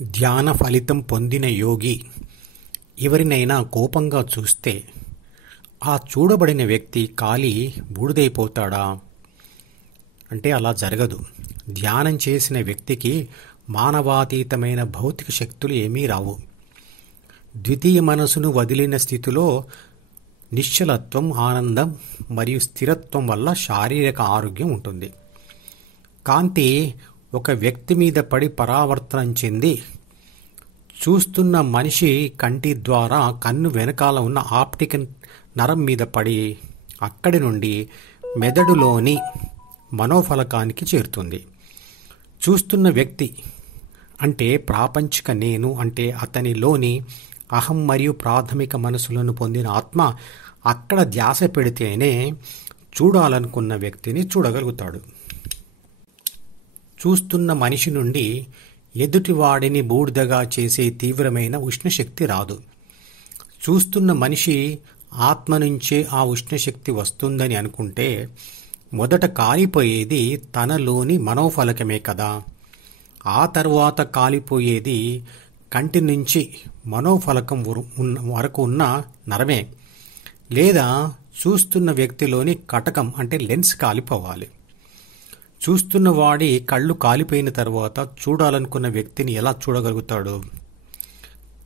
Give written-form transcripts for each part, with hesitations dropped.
ధ్యాన ఫలితం పొందిన యోగి ఎవరినైనా కోపంగా చూస్తే ఆ చూడబడిన వ్యక్తి కాలి బూడిదైపోతాడా అంటే అలా జరగదు. ధ్యానం చేసిన వ్యక్తికి మానవాతీతమైన భౌతిక శక్తులు ఏమీ రావు. ద్వితీయ మనసును వదిలిన స్థితిలో నిశ్చలత్వం, ఆనందం మరియు స్థిరత్వం వల్ల శారీరక ఆరోగ్యం ఉంటుంది. కాంతి ఒక వ్యక్తి మీద పడి పరావర్తనం చెంది చూస్తున్న మనిషి కంటి ద్వారా కన్ను వెనకాల ఉన్న ఆప్టిక్ నరం మీద పడి అక్కడి నుండి మెదడులోని మనోఫలకానికి చేరుతుంది. చూస్తున్న వ్యక్తి అంటే ప్రాపంచిక నేను అంటే అతనిలోని అహం మరియు ప్రాథమిక మనసులను పొందిన ఆత్మ అక్కడ ధ్యాస పెడితేనే చూడాలనుకున్న వ్యక్తిని చూడగలుగుతాడు. చూస్తున్న మనిషి నుండి ఎదుటివాడిని బూడిదగా చేసే తీవ్రమైన ఉష్ణశక్తి రాదు. చూస్తున్న మనిషి ఆత్మ నుంచే ఆ ఉష్ణశక్తి వస్తుందని అనుకుంటే మొదట కాలిపోయేది తనలోని మనోఫలకమే కదా. ఆ తర్వాత కాలిపోయేది కంటి నుంచి మనోఫలకం వరకు ఉన్న నరమే, లేదా చూస్తున్న వ్యక్తిలోని కటకం అంటే లెన్స్ కాలిపోవాలి. చూస్తున్న వాడి కళ్ళు కాలిపోయిన తర్వాత చూడాలనుకున్న వ్యక్తిని ఎలా చూడగలుగుతాడు?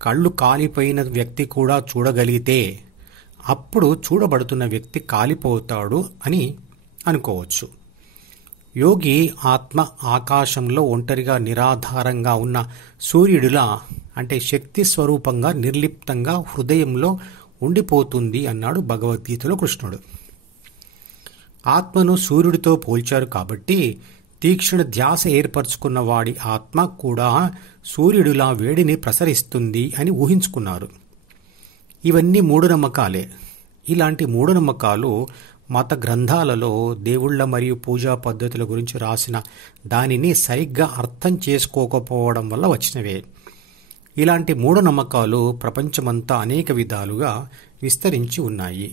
కళ్ళు కాలిపోయిన వ్యక్తి కూడా చూడగలిగితే అప్పుడు చూడబడుతున్న వ్యక్తి కాలిపోతాడు అని అనుకోవచ్చు. యోగి ఆత్మ ఆకాశంలో ఒంటరిగా నిరాధారంగా ఉన్న సూర్యుడిలా అంటే శక్తి స్వరూపంగా నిర్లిప్తంగా హృదయంలో ఉండిపోతుంది అన్నాడు భగవద్గీతలో కృష్ణుడు. ఆత్మను సూర్యుడితో పోల్చారు కాబట్టి తీక్షణ ధ్యాస ఏర్పరచుకున్న వాడి ఆత్మ కూడా సూర్యుడిలా వేడిని ప్రసరిస్తుంది అని ఊహించుకున్నారు. ఇవన్నీ మూఢనమ్మకాలే. ఇలాంటి మూఢనమ్మకాలు మత గ్రంథాలలో దేవుళ్ల మరియు పూజా పద్ధతుల గురించి రాసిన దానిని సరిగ్గా అర్థం చేసుకోకపోవడం వల్ల వచ్చినవే. ఇలాంటి మూఢనమ్మకాలు ప్రపంచమంతా అనేక విధాలుగా విస్తరించి ఉన్నాయి.